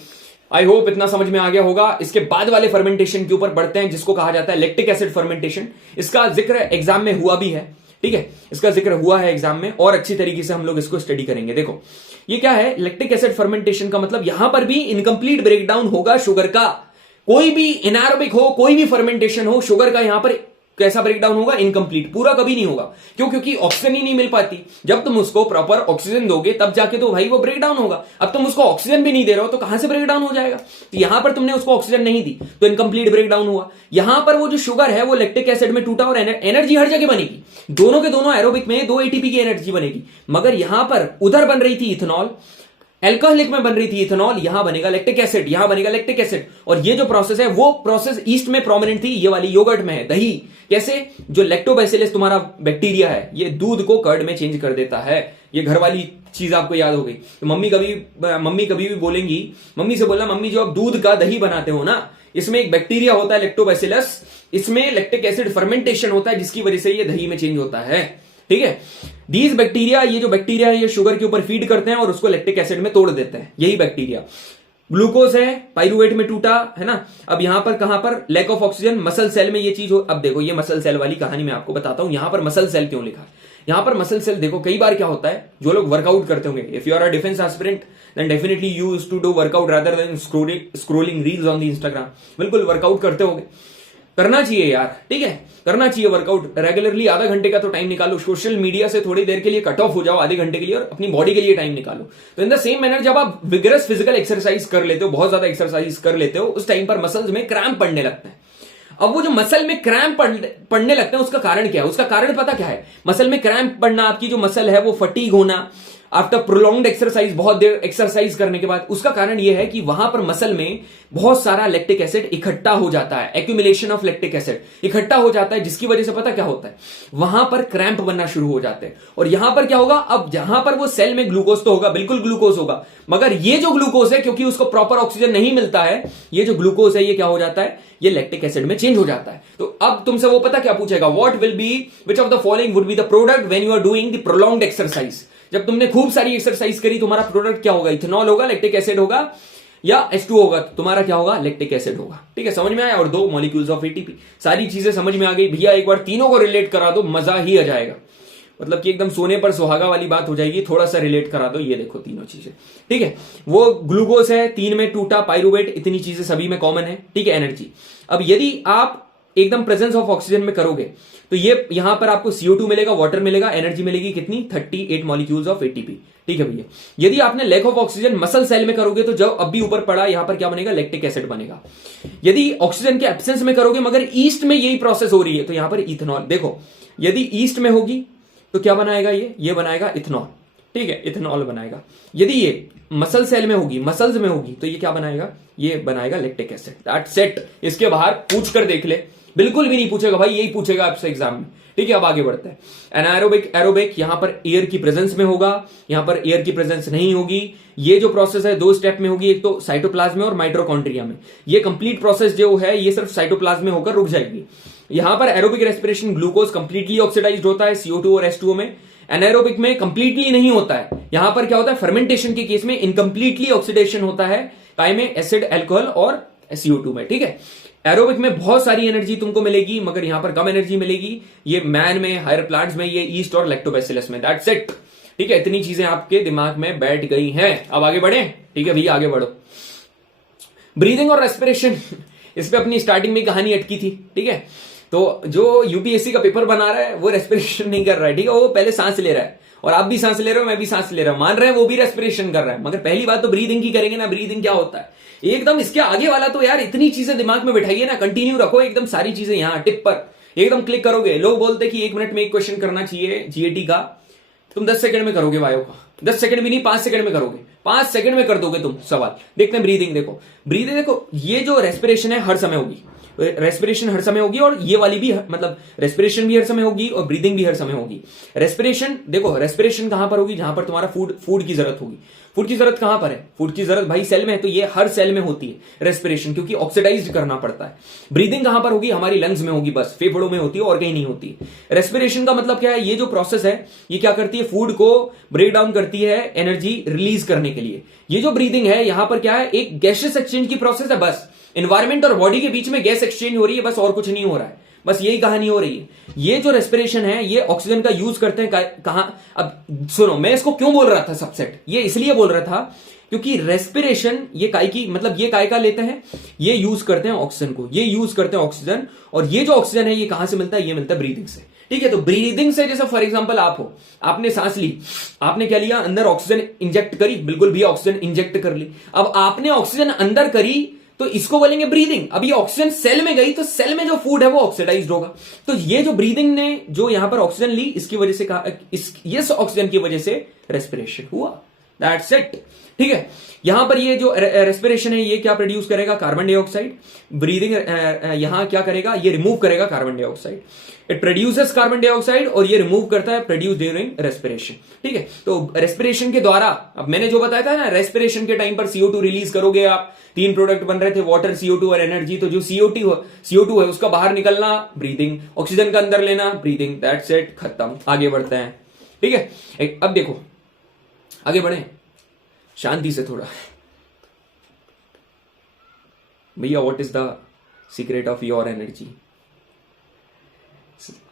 आई होप इतना समझ में आ गया होगा। इसके बाद वाले फर्मेंटेशन के ऊपर बढ़ते हैं, जिसको कहा जाता है लैक्टिक एसिड फर्मेंटेशन। इसका जिक्र एग्जाम में हुआ भी है, ठीक है, इसका जिक्र हुआ है एग्जाम में, और अच्छी तरीके से हम लोग इसको स्टडी करेंगे। देखो ये क्या है, लैक्टिक एसिड फर्मेंटेशन का मतलब यहां पर भी इनकम्प्लीट ब्रेकडाउन होगा शुगर का। कोई भी एनारोबिक हो, कोई भी फर्मेंटेशन हो, शुगर का यहां पर कैसा ब्रेकडाउन होगा, इनकम्प्लीट, पूरा कभी नहीं होगा। क्यों, क्योंकि ऑक्सीजन ही नहीं मिल पाती। जब तुम उसको प्रॉपर ऑक्सीजन दोगे तब जाके तो भाई वो ब्रेकडाउन होगा। अब तुम उसको ऑक्सीजन भी नहीं दे रहे हो तो कहां से ब्रेकडाउन हो जाएगा। तो यहां पर तुमने उसको ऑक्सीजन नहीं दी तो इनकम्प्लीट ब्रेकडाउन हुआ। यहां पर वो जो शुगर है वो लैक्टिक एसिड में टूटा, और एनर्जी हर जगह बनेगी, दोनों के दोनों एरोबिक में 2 एटीपी की एनर्जी बनेगी। मगर यहां पर उधर बन रही थी इथेनॉल, एल्कोहलिक में बन रही थी इथेनॉल, यहां बनेगा लैक्टिक एसिड, यहां बनेगा लैक्टिक एसिड। और ये जो प्रोसेस है वो प्रोसेस ईस्ट में प्रोमिनेंट थी, ये वाली योगर्ट में है, दही। कैसे, जो लैक्टोबैसिलस तुम्हारा बैक्टीरिया है ये दूध को कर्ड में चेंज कर देता है। ये घर वाली चीज आपको याद हो गई। तो मम्मी कभी भी बोलेंगी, मम्मी से बोलना, मम्मी जो आप दूध का दही बनाते हो ना, इसमें एक बैक्टीरिया होता है लैक्टोबैसिलस, इसमें लैक्टिक एसिड फर्मेंटेशन होता है, जिसकी वजह से ये दही में चेंज होता है, ठीक है। दीज बैक्टीरिया, ये जो बैक्टीरिया है ये शुगर के ऊपर फीड करते हैं और उसको लैक्टिक एसिड में तोड़ देते हैं, यही बैक्टीरिया। ग्लूकोज है, पाइरुवेट में टूटा है ना। अब यहां पर कहां पर lack of oxygen, muscle cell में ये चीज हो। अब देखो ये मसल सेल वाली कहानी मैं आपको बताता हूं, यहां पर मसल सेल क्यों लिखा। यहां पर मसल सेल देखो, कई बार क्या होता है, जो लोग वर्कआउट करते होंगे, if you are a defence aspirant then definitely you used to do workout rather than scrolling reels on the Instagram. बिल्कुल वर्कआउट करते होंगे, करना चाहिए यार, ठीक है, करना चाहिए वर्कआउट रेगुलरली। आधा घंटे का तो टाइम निकालो, सोशल मीडिया से थोड़ी देर के लिए कट ऑफ हो जाओ, आधे घंटे के लिए, और अपनी बॉडी के लिए टाइम निकालो। तो इन द सेम मैनर जब आप विगरस फिजिकल एक्सरसाइज कर लेते हो, बहुत ज्यादा एक्सरसाइज कर लेते हो, उस टाइम पर मसल्स में क्रैम्प पड़ने लगते हैं। अब वो जो मसल में क्रैम्प पड़ने लगते हैं उसका कारण क्या है, उसका कारण पता क्या है। मसल में क्रैम्प पड़ना, आपकी जो मसल है वो फटीग होना आफ्टर प्रोलॉन्ग्ड एक्सरसाइज, बहुत देर एक्सरसाइज करने के बाद, उसका कारण यह है कि वहां पर मसल में बहुत सारा लैक्टिक एसिड इकट्ठा हो जाता है, एक्यूमुलेशन ऑफ लैक्टिक एसिड इकट्ठा हो जाता है, जिसकी वजह से पता क्या होता है, वहां पर क्रैम्प बनना शुरू हो जाते हैं। और यहां पर क्या होगा, अब जहां पर वो सेल में ग्लूकोज तो होगा, बिल्कुल ग्लूकोज होगा, मगर ये जो ग्लूकोज है, क्योंकि उसको प्रॉपर ऑक्सीजन नहीं मिलता है, ये जो ग्लूकोज है ये क्या हो जाता है, ये लैक्टिक एसिड में चेंज हो जाता है। तो अब तुमसे वो पता क्या पूछेगा, what will be, which of the following would be the product when you are doing the prolonged exercise. जब तुमने खूब सारी एक्सरसाइज करी, तुम्हारा प्रोडक्ट क्या होगा, इथेनॉल होगा, लैक्टिक एसिड होगा, या H2O होगा, तुम्हारा क्या होगा, लैक्टिक एसिड होगा। ठीक है, समझ में आया। और 2 मॉलिक्यूल्स ऑफ एटीपी, सारी चीजें समझ में आ गई भैया। एक बार तीनों को रिलेट करा दो, मजा ही आ जाएगा, मतलब कि एकदम सोने पर सुहागा वाली बात हो जाएगी। थोड़ा सा रिलेट करा दो, ये देखो तीनों चीजें, ठीक है। वो ग्लूकोज है, 3 में टूटा, पाइरुवेट, इतनी चीजें सभी में कॉमन है, ठीक है। एनर्जी, अब यदि आप एकदम प्रेजेंस ऑफ ऑक्सीजन में करोगे तो ये यहां पर आपको CO2 मिलेगा, वाटर मिलेगा, एनर्जी मिलेगी कितनी, 38 मॉलिक्यूल्स ऑफ एटीपी, ठीक है भैया। यदि आपने lack of oxygen muscle cell में करोगे तो जब अब भी ऊपर पड़ा, यहां पर क्या बनेगा, लैक्टिक एसिड बनेगा। यदि ऑक्सीजन के एब्सेंस में करोगे, मगर ईस्ट में यही प्रोसेस हो रही है, तो यहां पर इथेनॉल, देखो यदि ईस्ट में होगी तो क्या बनाएगा, ये बनाएगा इथेनॉल, ठीक है, इथेनॉल बनाएगा। यदि ये मसल सेल में होगी, मसल्स में होगी, तो ये क्या बनाएगा, ये बनाएगा लैक्टिक एसिड। That's it. इसके बाहर पूछ कर देख ले, बिल्कुल भी नहीं पूछेगा भाई, यही पूछेगा आपसे एग्जाम में। ठीक है, अब आगे बढ़ते हैं। एनाएरोबिक, एरोबिक, यहां पर एयर की प्रेजेंस में होगा, यहां पर एयर की प्रेजेंस नहीं होगी। ये जो प्रोसेस है 2 स्टेप में होगी, एक तो साइटोप्लाज्म में और माइटोकॉन्ड्रिया में। ये कंप्लीट प्रोसेस जो है ये सिर्फ साइटोप्लाज्म में होकर रुक जाएगी। यहां पर aerobic respiration glucose completely oxidised होता है CO2 और H2O में। एनाएरोबिक में कंप्लीटली नहीं होता है। यहां पर क्या होता है, फर्मेंटेशन के केस में इनकम्प्लीटली ऑक्सीडेशन होता है, काय में, एसिड, अल्कोहल और CO2 में। ठीक है, एरोबिक में बहुत सारी एनर्जी तुमको मिलेगी, मगर यहां पर कम एनर्जी मिलेगी। ये मैन में, हायर प्लांट्स में, ये ईस्ट और लैक्टोबैसिलस में। That's it. ठीक है, इतनी चीजें आपके दिमाग में बैठ गई हैं। अब आगे बढ़े। ठीक है भैया, आगे बढ़ो। ब्रीदिंग और रेस्पिरेशन, इस पे अपनी स्टार्टिंग में कहानी अटकी थी। ठीक है, तो जो यूपीएससी का पेपर बना रहा है वो रेस्पिरेशन नहीं कर रहा है। ठीक है, वो पहले सांस ले रहा है, और आप भी सांस ले रहे हो, मैं भी सांस ले रहा हूं, मान रहे हैं वो भी रेस्पिरेशन कर रहा है, मगर पहली बात तो ब्रीदिंग की करेंगे ना। ब्रीदिंग क्या होता है एकदम, इसके आगे वाला तो यार इतनी चीजें दिमाग में बैठाइए ना, कंटिन्यू रखो एकदम सारी चीजें यहां टिप पर एकदम क्लिक करोगे। लोग बोलते हैं कि 1 मिनट में एक क्वेश्चन करना चाहिए जीएटी का, तुम 10 सेकंड में करोगे बायो का। 10 सेकंड भी नहीं, 5 सेकंड में करोगे, 5 सेकंड में कर दोगे तुम सवाल। देखते हैं ब्रीदिंग। देखो ब्रीदिंग, देखो ये जो रेस्पिरेशन है हर समय होगी, रेस्पिरेशन हर समय होगी, और ये वाली भी, मतलब रेस्पिरेशन भी हर समय होगी और ब्रीदिंग भी हर समय होगी। रेस्पिरेशन, देखो रेस्पिरेशन कहां पर होगी, जहां पर तुम्हारा फूड की जरूरत होगी। फूड की जरूरत कहां पर है, फूड की जरूरत भाई सेल में है, तो ये हर सेल में होती है रेस्पिरेशन, क्योंकि ऑक्सीडाइज्ड करना पड़ता है। ब्रीदिंग कहां पर होगी, हमारी लंग्स में होगी, बस फेफड़ों में होती है और कहीं नहीं होती। रेस्पिरेशन का मतलब क्या है, ये जो प्रोसेस है ये क्या करती है, फूड को ब्रेक डाउन करती है एनर्जी रिलीज करने के लिए। ये जो ब्रीदिंग है यहां पर क्या है, एक गैसेस एक्सचेंज की प्रोसेस है, बस एनवायरमेंट और बॉडी के बीच में गैस एक्सचेंज हो रही है, बस और कुछ नहीं हो रहा है, बस यही कहानी हो रही है। ये जो रेस्पिरेशन है ये ऑक्सीजन का यूज करते हैं कहां। अब सुनो, मैं इसको क्यों बोल रहा था सबसेट, ये इसलिए बोल रहा था क्योंकि रेस्पिरेशन ये काय की, मतलब ये काय का लेते हैं, ये यूज करते हैं ऑक्सीजन को, ये यूज करते हैं ऑक्सीजन, और ये जो ऑक्सीजन है ये कहां से मिलता है, ये मिलता है ब्रीदिंग से। ठीक है, तो ब्रीदिंग से, जैसे फॉर एग्जांपल आप हो, आपने सांस ली, आपने क्या लिया, अंदर ऑक्सीजन इंजेक्ट करी, बिल्कुल भी ऑक्सीजन इंजेक्ट कर ली। अब आपने ऑक्सीजन अंदर करी तो इसको बोलेंगे ब्रीदिंग। अब ये ऑक्सीजन सेल में गई तो सेल में जो फूड है वो ऑक्सीडाइज्ड होगा। तो ये जो ब्रीदिंग ने जो यहां पर ऑक्सीजन ली, इसकी वजह से कहा, इस ऑक्सीजन की वजह से रेस्पिरेशन हुआ। That's it. ठीक है, यहां पर ये जो रेस्पिरेशन है ये क्या प्रोड्यूस करेगा, कार्बन डाइऑक्साइड। ब्रीदिंग यहां क्या करेगा, ये रिमूव करेगा carbon dioxide. It produces carbon dioxide और ये रिमूव करता है, प्रोड्यूस ड्यूरिंग रेस्पिरेशन। ठीक है, तो रेस्पिरेशन के द्वारा, अब मैंने जो बताया था ना, रेस्पिरेशन के टाइम पर CO2 रिलीज करोगे आप, 3 प्रोडक्ट बन रहे थे, वाटर, CO2 और एनर्जी। तो जो CO2 है उसका बाहर निकलना, ब्रीदिंग। ऑक्सीजन का अंदर लेना, ब्रीदिंग। दैट्स इट, खत्म। आगे बढ़ते हैं। ठीक है, अब देखो आगे बढ़े शांति से थोड़ा। भैया, what is the secret of your energy?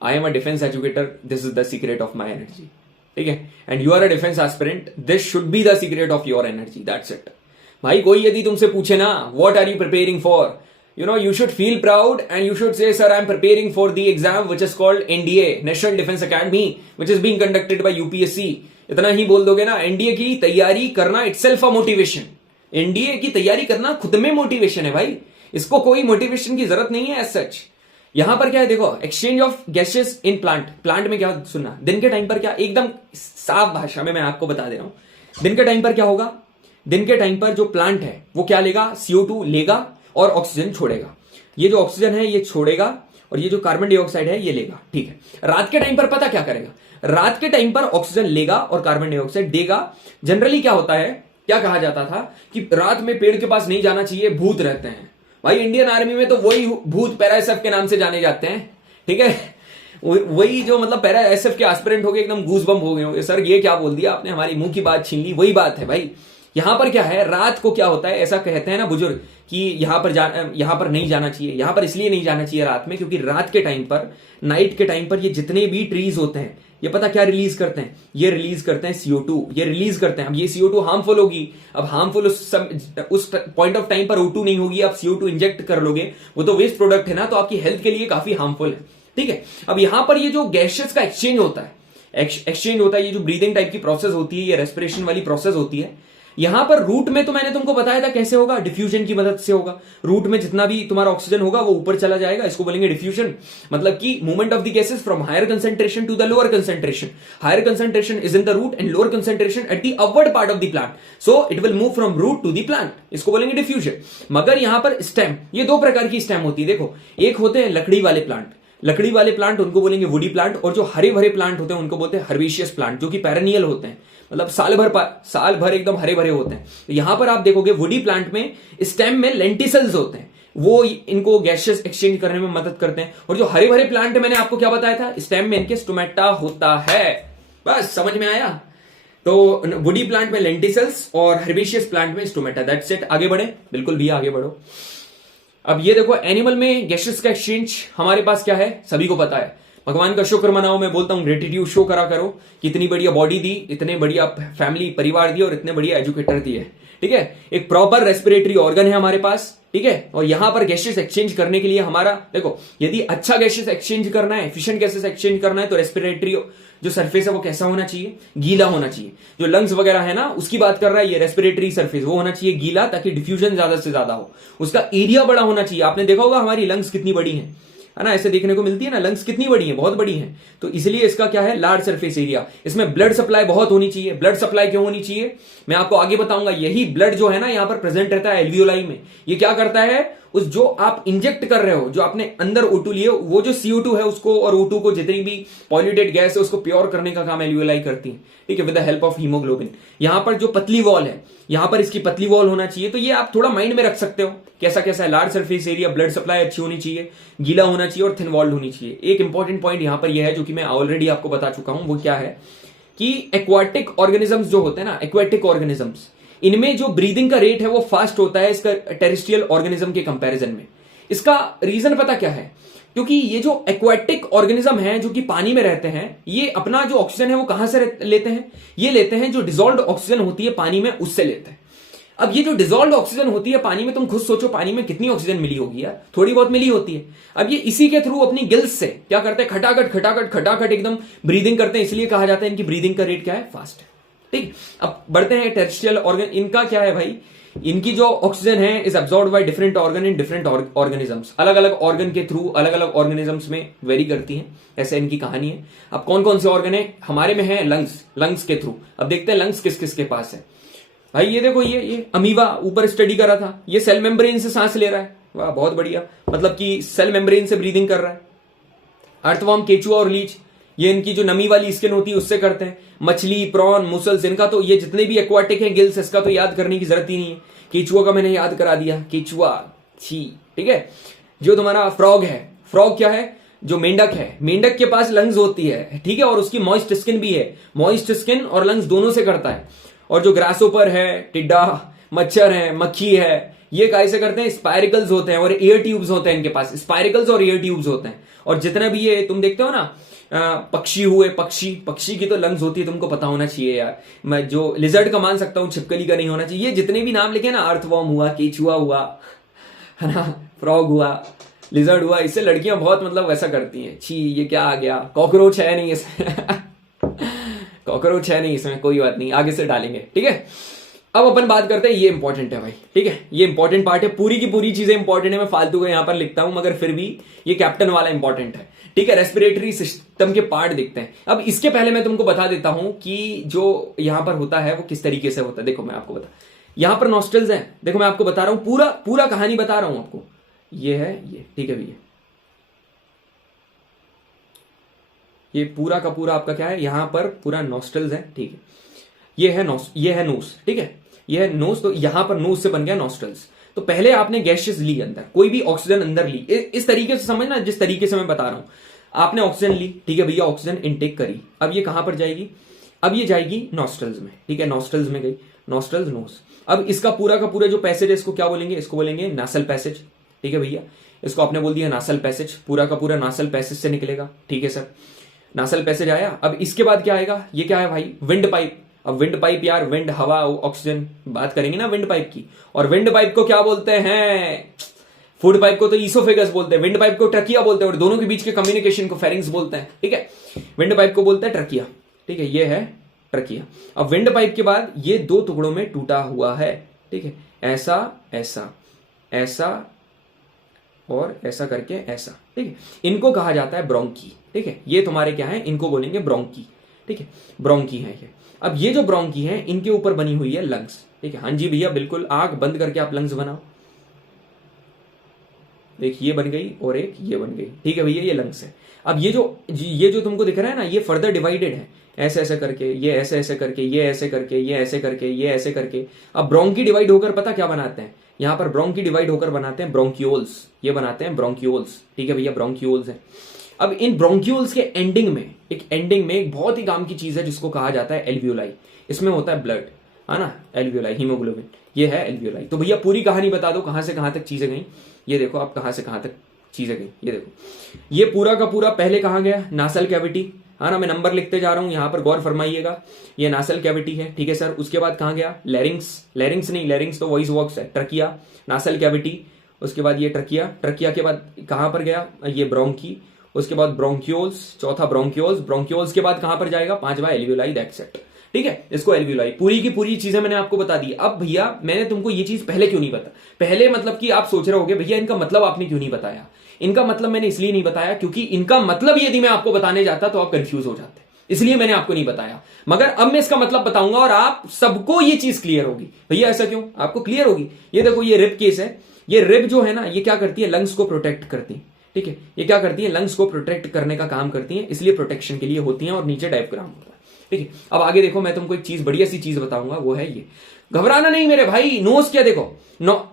I am a defence educator, this is the secret of my energy. ठीक है, and you are a defence aspirant, this should be the secret of your energy. That's it. भाई कोई यदि तुमसे पूछे ना, what are you preparing for, you should feel proud and you should say, sir, I am preparing for the exam which is called NDA, National Defense Academy, which is being conducted by UPSC. इतना ही बोल दोगे ना, NDA की तैयारी करना itself a motivation। NDA की तैयारी करना खुद में मोटिवेशन है भाई, इसको कोई मोटिवेशन की जरूरत नहीं है एज सच। यहां पर क्या है देखो, exchange of gases in plant में क्या सुनना, दिन के टाइम पर क्या, एकदम साफ भाषा में मैं आपको बता दे रहा हूं, दिन के टाइम पर क्या होगा, दिन के टाइम पर जो प्लांट है वो क्या लेगा, CO2 लेगा और ऑक्सीजन छोड़ेगा। ये जो ऑक्सीजन है ये छोड़ेगा और ये जो कार्बन डाइऑक्साइड है ये लेगा। ठीक है, रात के टाइम पर पता क्या करेगा, रात के टाइम पर ऑक्सीजन लेगा और कार्बन डाइऑक्साइड देगा। जनरली क्या होता है, क्या कहा जाता था कि रात में पेड़ के पास नहीं जाना चाहिए, भूत रहते हैं। भाई इंडियन आर्मी में तो वही भूत पैरा एसएफ के नाम से जाने जाते हैं। ठीक है, वही जो मतलब पैरा एसएफ के एस्पिरेंट हो गए, एकदम गूज बम हो गए होंगे, सर ये क्या बोल दिया आपने, हमारी मुंह की बात छीन ली। वही बात है भाई, यहां पर क्या है, रात को क्या होता है, ऐसा कहते हैं ना बुजुर्ग कि यहां पर नहीं जाना चाहिए। यहां पर इसलिए नहीं जाना चाहिए रात में, क्योंकि रात के टाइम पर, नाइट के टाइम पर, ये जितने भी ट्रीज होते हैं ये पता क्या रिलीज करते हैं, ये रिलीज करते हैं CO2, ये रिलीज करते हैं। अब ये CO2 हार्मफुल होगी, अब हार्मफुल उस पॉइंट ऑफ टाइम पर O2 नहीं होगी, आप CO2 इंजेक्ट कर लोगे, वो तो वेस्ट प्रोडक्ट है ना, तो आपकी हेल्थ के लिए काफी हार्मफुल है। ठीक है, अब यहां पर ये जो गैसेस का एक्सचेंज होता है, ये जो ब्रीदिंग टाइप की प्रोसेस होती है, ये रेस्पिरेशन वाली प्रोसेस होती है, यहां पर रूट में तो मैंने तुमको बताया था कैसे होगा, डिफ्यूजन की मदद से होगा। रूट में जितना भी तुम्हारा ऑक्सीजन होगा वो ऊपर चला जाएगा, इसको बोलेंगे डिफ्यूजन। मतलब कि movement of the gases from higher concentration to the lower concentration. Higher concentration is in the root and lower concentration at the upward part of the plant, so it will move from root to the plant, इसको बोलेंगे diffusion. मगर यहां पर stem, ये दो प्रकार की stem होती है। देखो, एक होते हैं लकड़ी वाले प्लांट, लकड़ी वाले प्लांट उनको बोलेंगे वुडी प्लांट, और जो हरे भरे प्लांट होते हैं उनको बोलते हैं हर्बेशियस प्लांट, जो कि पेरेनियल होते हैं, मतलब साल भर एकदम हरे भरे होते हैं। तो यहां पर आप देखोगे वुडी प्लांट में स्टेम में लेंटिसल्स होते हैं, वो इनको गैसेस एक्सचेंज करने में मदद करते हैं। और जो हरे भरे प्लांट है, मैंने आपको क्या बताया था, स्टेम में इनके स्टोमेटा होता है। बस समझ में आया। तो वुडी प्लांट में लेंटिसल्स और हर्बेशियस प्लांट में स्टोमेटा, दैट्स इट। आगे बढ़े, बिल्कुल भी आगे बढ़ो। अब ये देखो, एनिमल में गैसेस का एक्सचेंज हमारे पास क्या है, सभी को पता है। भगवान का शुक्र मनाओ, मैं बोलता हूं ग्रेटिट्यूड शो करा करो कि इतनी बढ़िया बॉडी दी, इतने बढ़िया फैमिली परिवार दी और इतने बढ़िया एजुकेटर दिए, ठीक है। एक प्रॉपर रेस्पिरेटरी ऑर्गन है हमारे पास, ठीक है। और यहां पर गैसेस एक्सचेंज करने के लिए हमारा, देखो, यदि अच्छा गैसेस एक्सचेंज करना है, एफिशिएंट गैसेस एक्सचेंज करना है, तो रेस्पिरेटरी जो सरफेस है वो कैसा होना चाहिए, गीला होना चाहिए। जो लंग्स वगैरह है ना, उसकी बात कर रहा है ये, रेस्पिरेटरी सरफेस वो होना चाहिए गीला, ताकि डिफ्यूजन ज्यादा से ज्यादा हो। उसका एरिया बड़ा होना चाहिए। आपने देखा होगा हमारी लंग्स कितनी बड़ी है ना, ऐसे देखने को मिलती है ना, लंग्स कितनी बड़ी है, बहुत बड़ी है। तो इसलिए इसका क्या है, लार्ज सरफेस एरिया। इसमें ब्लड सप्लाई बहुत होनी चाहिए। ब्लड सप्लाई क्यों होनी चाहिए, मैं आपको आगे बताऊंगा। यही ब्लड जो है ना यहां पर प्रेजेंट रहता है एल्वियोलाई में। ये क्या करता है, उस जो आप इंजेक्ट कर रहे हो, जो आपने अंदर O2 लिए, वो जो CO2 है उसको और O2 को, जितनी भी पॉल्यूटेड गैस है उसको प्योर करने का काम एल्वियोलाई करती है, ठीक है, with the help of haemoglobin. यहां पर जो पतली वॉल है, यहां पर इसकी पतली वॉल होना चाहिए। तो ये आप थोड़ा माइंड में रख सकते हो कैसा कैसा है। Large surface area, blood supply अच्छी होनी चाहिए, गीला होना चाहिए और थिन वॉल्ड होनी चाहिए। एक इंपॉर्टेंट पॉइंट यहां पर यह है, जो कि मैं ऑलरेडी आपको बता चुका हूं, वो क्या है कि एक्वाटिक ऑर्गेनिजम्स जो होते हैं ना, एक्वाटिक ऑर्गेनिजम्स, इनमें जो ब्रीदिंग का रेट है वो फास्ट होता है इसका टेरेस्ट्रियल ऑर्गेनिज्म के कंपैरिजन में। इसका रीजन पता क्या है, क्योंकि ये जो एक्वाटिक ऑर्गेनिज्म है, जो कि पानी में रहते हैं, ये अपना जो ऑक्सीजन है वो कहां से लेते हैं, ये लेते हैं जो डिसॉल्व्ड ऑक्सीजन होती है पानी में, उससे लेते हैं। अब ये जो डिसॉल्व्ड ऑक्सीजन होती है पानी में, तुम खुद सोचो पानी में कितनी ऑक्सीजन मिली होगी यार, थोड़ी बहुत मिली होती है। अब ये इसी के थ्रू अपनी गिल्स से क्या करते हैं, खटाखट खटाखट खटाखट एकदम ब्रीदिंग करते हैं, इसलिए कहा जाता है इनकी ब्रीदिंग का रेट क्या है, फास्ट है, ठीक। अब बढ़ते हैं टेरेस्ट्रियल ऑर्गन। इनका क्या है भाई, इनकी जो ऑक्सीजन है is absorbed by different organ in different organisms. अलग अलग ऑर्गन के थ्रू अलग अलग ऑर्गेनिजम्स में वेरी करती हैं, ऐसे इनकी कहानी है। अब कौन कौन से ऑर्गन है, हमारे में है लंग्स, लंग्स के थ्रू। अब देखते हैं लंग्स किस किस के पास है भाई। ये देखो, ये अमीबा ऊपर स्टडी करा था, ये सेल मेम्ब्रेन से सांस ले रहा है, वाह बहुत बढ़िया, मतलब कि सेल मेम्ब्रेन से ब्रीदिंग कर रहा है। अर्थवर्म, केचुआ और लीच, ये इनकी जो नमी वाली स्किन होती है उससे करते हैं। मछली, प्रॉन, मुसल्स, इनका तो ये जितने भी एक्वाटिक हैं गिल्स, इसका तो याद करने की जरूरत ही नहीं है। केचुआ का मैंने याद करा दिया, केचुआ छी, ठीक है। जो तुम्हारा फ्रॉग है, फ्रॉग क्या है, जो मेंढक है, मेंढक के पास लंग्स होती है, ठीक है, और उसकी मॉइस्ट स्किन भी है, मॉइस्ट स्किन और लंग्स दोनों से करता है। और जो ग्रासोपर है, टिड्डा, मच्छर है, मक्खी है, ये कैसे करते हैं, स्पाइरिकल्स होते हैं और एयर ट्यूब्स होते हैं इनके पास, स्पाइरिकल्स और एयर ट्यूब्स होते हैं। और जितना भी ये तुम देखते हो ना, पक्षी हुए, पक्षी की तो लंग्स होती है, तुमको पता होना चाहिए यार। मैं जो लिजर्ड का मान सकता हूं, छिपकली का नहीं होना चाहिए। ये जितने भी नाम लिखे ना, अर्थवर्म हुआ, केचुआ हुआ, है ना, फ्रॉग हुआ, लिजर्ड हुआ, इससे लड़कियां बहुत मतलब वैसा करती हैं, छी ये क्या आ गया, कॉकरोच है नहीं इसमें कॉकरोच है नहीं इसमें, कोई बात नहीं, आगे से डालेंगे, ठीक है। अब अपन बात करते हैं, ये इंपॉर्टेंट है भाई, ठीक है, ये इंपॉर्टेंट पार्ट है, पूरी की पूरी चीजें इंपॉर्टेंट है। मैं फालतू का यहां पर लिखता हूं, मगर फिर भी ये कैप्टन वाला इंपॉर्टेंट है, ठीक है। रेस्पिरेटरी सिस्टम के पार्ट देखते हैं। अब इसके पहले मैं तुमको बता देता हूं कि जो यहां पर होता है वो किस तरीके से होता है। देखो मैं आपको बता, यहां पर नॉस्ट्रल्स हैं, देखो मैं आपको बता रहा हूं, पूरा पूरा कहानी बता रहा हूं आपको। ये है ये, ठीक है भैया, ये पूरा का पूरा आपका क्या है, यहां पर पूरा नॉस्ट्रल्स है, ठीक है। ये है नोस, ठीक है, ये है नोस। तो यहां पर नोस से बन गया नॉस्ट्रल्स। तो पहले आपने गैसेस ली अंदर, कोई भी ऑक्सीजन अंदर ली, इस तरीके से समझना, जिस तरीके से मैं बता रहा हूं। आपने ऑक्सीजन ली, ठीक है भैया, ऑक्सीजन इनटेक करी। अब ये कहां पर जाएगी, अब ये जाएगी नॉस्ट्रल्स में, ठीक है, नॉस्ट्रल्स में गई, नॉस्ट्रल्स, नोस। अब इसका पूरा का पूरा जो पैसेज है, इसको क्या बोलेंगे, इसको बोलेंगे नासल पैसेज, ठीक है भैया। इसको आपने बोल दिया नासल पैसेज, पूरा का पूरा नासल पैसेज से निकलेगा, ठीक है सर। नासल पैसेज आया। अब इसके बाद क्या आएगा, ये क्या है भाई, विंड पाइप। अब विंड पाइप यार, विंड, हवा, ऑक्सीजन, बात करेंगे ना विंड पाइप की। और विंड पाइप को क्या बोलते हैं, फूड पाइप को तो ईसोफेगस बोलते हैं, विंड पाइप को ट्रकिया बोलते हैं, और दोनों के बीच के कम्युनिकेशन को फेरिंग्स बोलते हैं, ठीक है। विंड पाइप को बोलते हैं ट्रकिया, ठीक है, ये है ट्रकिया। अब विंड पाइप के बाद ये दो टुकड़ों में टूटा हुआ है, ठीक है, ऐसा ऐसा ऐसा और ऐसा करके ऐसा, ठीक है, इनको कहा जाता है ब्रोंकी, ठीक है, ये तुम्हारे क्या है, इनको बोलेंगे ब्रोंकी, ठीक है, ब्रोंकी है ये। अब ये जो ब्रोंकी है इनके ऊपर बनी हुई है लंग्स, ठीक है, हाँ जी भैया बिल्कुल, आंख बंद करके आप लंग्स बनाओ, एक ये बन गई और एक ये बन गई, ठीक है भैया, ये लंग्स है। अब ये जो तुमको दिख रहा है ना, ये फर्दर डिवाइडेड है, ऐसे ऐसे करके, ये ऐसे ऐसे करके, ये ऐसे करके, ये ऐसे करके, ये ऐसे करके। अब ब्रोंकी डिवाइड होकर पता क्या बनाते हैं, यहां पर ब्रोंकी डिवाइड होकर बनाते हैं ब्रोंक्यूल्स, ये बनाते हैं ब्रोंक्यूल्स, ठीक है भैया, ब्रोंक्यूल्स है। अब इन ब्रोंक्यूल्स के एंडिंग में एक बहुत ही काम की चीज है जिसको कहा जाता है एल्वियोलाई। इसमें होता है ब्लड, है ना, एल्वियोलाई, हीमोग्लोबिन, ये है एल्वियोलाई। तो भैया पूरी कहानी बता दो, कहां से कहां तक चीजें गई, ये देखो आप, कहां से कहां तक चीजें गई, ये देखो, ये पूरा का पूरा पहले कहां गया, नासल कैविटी, है ना, मैं नंबर लिखते जा रहा हूं, यहां पर गौर फरमाइएगा, ये नासल कैविटी है, ठीक है सर। उसके बाद कहां गया, लैरिंग्स नहीं, लैरिंग्स तो वॉइस बॉक्स है, ट्रकिया, नासल कैविटी, उसके बाद ये ट्रकिया के बाद कहां पर गया, ये ब्रोंकी, उसके बाद ब्रोंक्यूल्स, चौथा ब्रोंक्यूल्स के बाद कहां पर जाएगा, पांचवा एल्वियोलाई, दैट्स इट, ठीक है, इसको एल्वियोलाई, पूरी की पूरी चीजें मैंने आपको बता दी। अब भैया मैंने तुमको ये चीज पहले क्यों नहीं बता, पहले मतलब कि आप सोच रहे होगे भैया इनका मतलब आपने क्यों नहीं बताया, इनका मतलब मैंने इसलिए नहीं बताया क्योंकि इनका मतलब यदि मैं आपको बताने जाता तो आप कंफ्यूज हो जाते, इसलिए मैंने आपको नहीं बताया। मगर अब मैं इसका मतलब बताऊंगा और आप सबको ये चीज क्लियर होगी। भैया ऐसा क्यों, आपको क्लियर होगी। ये देखो, ये रिब केस है, ये रिब जो है ना, ये क्या करती है, लंग्स को प्रोटेक्ट करती है, ठीक है, ये क्या करती है, लंग्स को प्रोटेक्ट करने का काम करती है, इसलिए प्रोटेक्शन के लिए होती है, और नीचे डायफ्राम होता है, ठीक है। अब आगे देखो, मैं तुमको एक चीज, बढ़िया सी चीज बताऊंगा, वो है ये, घबराना नहीं मेरे भाई, नोज क्या देखो,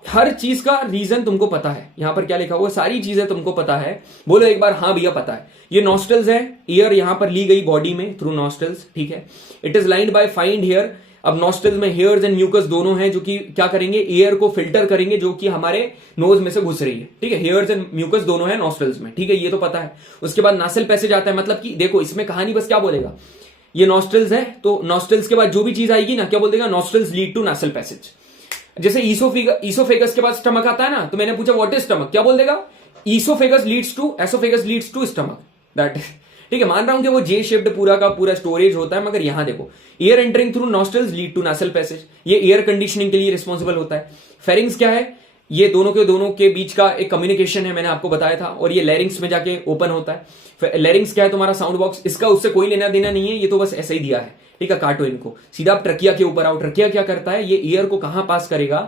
हर चीज का रीजन तुमको पता है, यहां पर क्या लिखा हुआ, सारी चीजें तुमको पता है, बोलो एक बार हाँ भैया पता है। ये नॉस्टल्स है, ईयर यहां पर ली गई बॉडी में थ्रू नॉस्टल्स, ठीक है, it is lined by fine hair. अब नॉस्टल्स में हेयर्स एंड म्यूकस दोनों हैं जो कि क्या करेंगे, एयर को फिल्टर करेंगे जो कि हमारे नोज में से घुस रही है, ठीक है, हेयर्स एंड म्यूकस दोनों है नॉस्टल्स में, ठीक है, ये तो पता है। उसके बाद नासल पैसेज आता है, मतलब कि देखो इसमें कहानी बस क्या बोलेगा, ये नॉस्टल्स है तो नॉस्टल्स के बाद जो भी चीज आएगी ना, क्या बोल देगा, nostrils lead to nasal passage. जैसे ईसोफेगस के बाद स्टमक आता है ना, तो मैंने पूछा व्हाट इज स्टमक, क्या बोल देगा, oesophagus leads to stomach, that, ठीक है। मान रहा हूं कि वो जे शेप्ड पूरा का पूरा स्टोरेज होता है, मगर यहां देखो, air entering through nostrils lead to nasal passage, ये एयर कंडीशनिंग के लिए रिस्पॉन्सिबल होता है। फेरिंग्स क्या है, ये दोनों के बीच का एक कम्युनिकेशन है, मैंने आपको बताया था, और ये लैरिंग्स में जाके ओपन होता है। लैरिंग्स क्या है, तुम्हारा साउंड बॉक्स, इसका उससे कोई लेना देना नहीं है, ये तो बस ऐसा ही दिया है, ठीक है, काटो इनको, सीधा आप ट्रकिया के ऊपर आओ। ट्रकिया क्या करता है, ये एयर को कहां पास करेगा,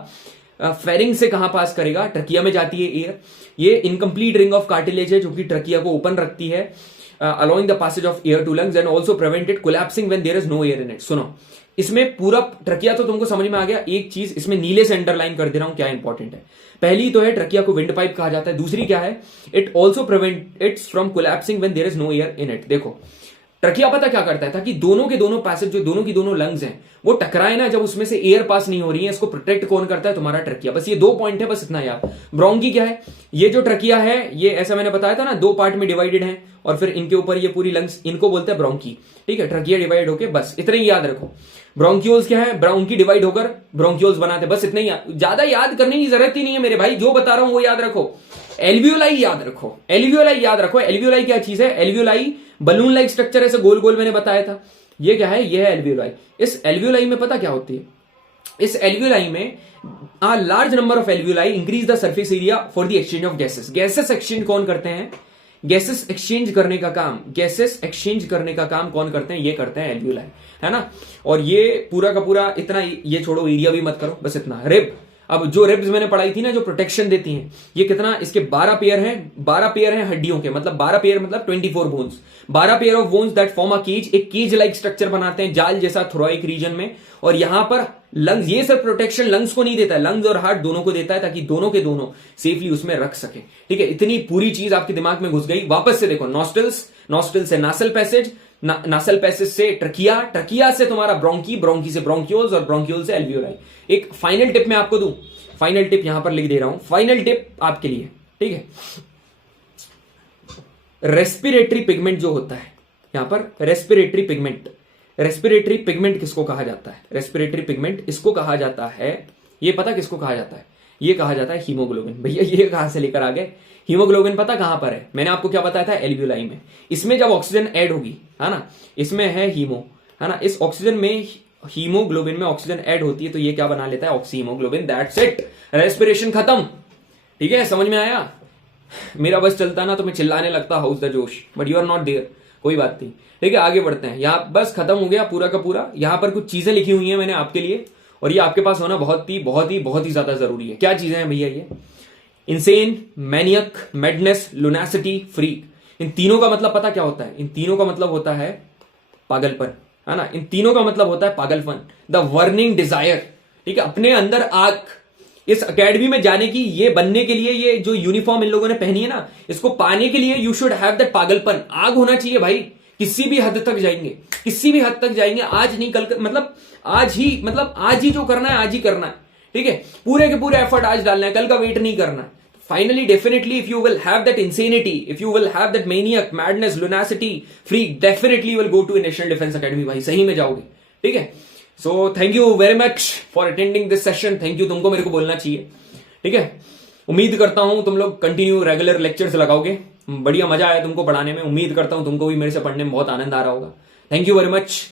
फेरिंग से कहां पास करेगा, ट्रकिया में जाती है एयर। ये इनकम्प्लीट रिंग ऑफ कार्टिलेज है जो कि ट्रकिया को ओपन रखती है, allowing the passage of air to lungs and also prevent it collapsing when there is no air in it। सुनो, इसमें पूरा ट्रकिया तो तुमको समझ में आ गया। एक चीज इसमें नीले से अंडरलाइन कर दे रहा हूं, क्या इंपॉर्टेंट है। पहली तो है ट्रकिया को विंड पाइप कहा जाता है, दूसरी क्या है, it also prevent its from collapsing when there is no air in it. देखो ट्रकिया पता क्या करता है, ताकि दोनों के दोनों पैसेज, जो दोनों की दोनों लंग्स हैं, वो टकराए ना, जब उसमें से एयर पास नहीं हो रही है, इसको प्रोटेक्ट कौन करता है, तुम्हारा ट्रकिया। बस ये दो पॉइंट है, बस इतना याद। ब्रोंकी क्या है, ये जो ट्रकिया है, ये ऐसा मैंने बताया था ना, दो पार्ट में डिवाइडेड है, और फिर इनके ऊपर ये पूरी लंग्स, इनको बोलते हैं ब्रोंकी, ठीक है, ट्रकिया डिवाइड होकर, बस इतना ही याद रखो। ब्रोंक्यूल्स क्या है, ब्रोंकी डिवाइड होकर ब्रोंक्यूल्स बनाते, बस इतना ही, ज्यादा याद करने की जरूरत ही नहीं है मेरे भाई, जो बता रहा हूं वो याद रखो। एल्वियोलाई याद रखो, एल्वियोलाई याद रखो। एल्वियोलाई क्या चीज है, एल्वियोलाई बलून लाइक स्ट्रक्चर, ऐसे गोल गोल मैंने बताया था, ये क्या है, ये है एल्वियोलाई। इस एल्वियोलाई में पता क्या होती है, इस एल्वियोलाई में large number of alveoli increase the surface area for the exchange of gases. Gases exchange कौन करते हैं, गैसेस एक्सचेंज करने का काम, गैसेस एक्सचेंज करने का काम कौन करते हैं, ये करते हैं एल्वियोलाई, है ना। और ये पूरा का पूरा इतना, ये छोड़ो, एरिया भी मत करो, बस इतना। रिब, अब जो रिब्स मैंने पढ़ाई थी ना, जो प्रोटेक्शन देती हैं, ये कितना, इसके 12 पेयर हैं, 12 पेयर हैं हड्डियों के, मतलब 12 पेयर मतलब 24 bones, 12 pair of bones that form a cage, एक केज लाइक स्ट्रक्चर बनाते हैं जाल जैसा थोराइक रीजन में। और यहां पर लंग्स, ये सब प्रोटेक्शन लंग्स को नहीं देता है, लंग्स और हार्ट दोनों को देता है, ताकि दोनों के दोनों सेफली उसमें रख सके, ठीक है। इतनी पूरी चीज आपके दिमाग में घुस गई। वापस से देखो, नॉस्टल्स से नासल पैसेज, नासल पैसेज से ट्रकिया, ट्रकिया से तुम्हारा ब्रोंकी, ब्रोंकी से ब्रोंक्यूल्स, और ब्रोंक्यूल्स से एल्वियोलाई। एक फाइनल टिप मैं आपको दूं, फाइनल टिप यहां पर लिख दे रहा हूं, फाइनल टिप आपके लिए, ठीक है। रेस्पिरेटरी पिगमेंट जो होता है यहां पर, रेस्पिरेटरी पिगमेंट, रेस्पिरेटरी पिगमेंट किसको कहा जाता है, रेस्पिरेटरी पिगमेंट इसको कहा जाता है, ये पता किसको कहा जाता है, ये कहा जाता है हीमोग्लोबिन। भैया ये कहां से लेकर आ गए, हीमोग्लोबिन पता कहां पर है, मैंने आपको क्या बताया था, एल्वियोलाई में। इसमें जब ऑक्सीजन ऐड होगी, है ना, इसमें है हीमो, है ना। इस ऑक्सीजन में हीमोग्लोबिन में ऑक्सीजन ऐड होती है तो ये क्या बना लेता है, oxy haemoglobin, that's it, respiration खत्म। ठीक है, समझ में आया। मेरा बस चलता ना तो मैं चिल्लाने लगता how's the josh, but you are not there, कोई बात नहीं। ठीक है, आगे बढ़ते हैं। यहाँ बस खत्म हो गया पूरा का पूरा। यहाँ पर कुछ चीजें लिखी हुई हैं मैंने आपके लिए, और ये आपके पास होना बहुत ही ज्यादा जरूरी है। क्या चीजें हैं भैया ये? Insane, maniac, madness, lunacy, freak. इन तीनों का मतलब पता क्या होता है? इन तीनों का मतलब होता है पागलपन, है ना। इन तीनों का मतलब होता है पागलपन, द वर्निंग डिजायर। ठीक है, अपने अंदर आग। इस एकेडमी में जाने की, ये बनने के लिए, ये जो यूनिफॉर्म इन लोगों ने पहनी है ना, इसको पाने के लिए यू शुड हैव दैट पागलपन। आग होना चाहिए भाई। किसी भी हद तक जाएंगे, किसी भी हद तक जाएंगे, आज नहीं कल, मतलब आज ही जो करना है आज ही करना है। ठीक है, पूरे के पूरे एफर्ट आज डालना है, कल का वेट नहीं करना है। Finally definitely if you will have that insanity, if you will have that maniac, madness, lunacy, freak, definitely you will go to national defence academy भाई, सही में जाओगे। ठीक है, so thank you very much for attending this session. Thank you, तुमको मेरे को बोलना चाहिए। ठीक है, उम्मीद करता हूं तुम लोग कंटिन्यू रेगुलर लेक्चर्स लगाओगे। बढ़िया मजा आया तुमको पढ़ाने में। उम्मीद करता हूं तुमको भी मेरे से पढ़ने में बहुत आनंद आ रहा होगा। Thank you very much.